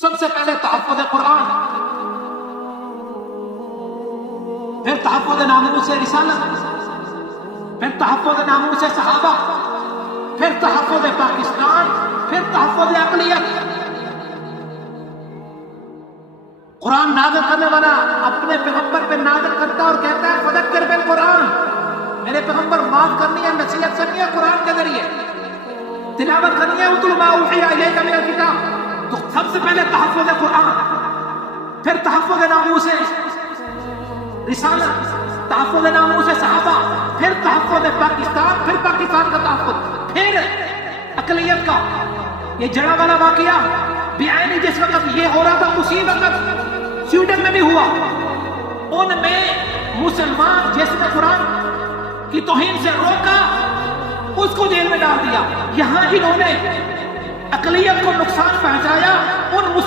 سب سے پہلے تحفظ قرآن، پھر تحفظ ناموس رسالت، پھر تحفظ ناموس صحابہ، پھر تحفظ پاکستان، پھر تحفظ اقلیت۔ قرآن نازل کرنے والا اپنے پیغمبر پہ نازل کرتا اور کہتا ہے فذکر بالقرآن، میرے پیغمبر معاف کرنی ہے، نصیحت کرنی ہے قرآن کے ذریعے، تلاوت کرنی ہے اتل ما اوحی الیک من الکتاب۔ تو سب سے پہلے تحفظ قرآن، پھر تحفظ ناموس رسالت، تحفظ ناموس صحابہ، پھر تحفظ پاکستان، پھر پاکستان کا تحفظ، پھر اقلیت کا۔ یہ جڑا والا واقعہ بعینی جس وقت یہ ہو رہا تھا اسی وقت سویڈن میں بھی ہوا۔ ان میں مسلمان جس نے قرآن کی توہین سے روکا اس کو جیل میں ڈال دیا۔ یہاں انہوں نے اقلیت کو نقصان پہنچایا، ان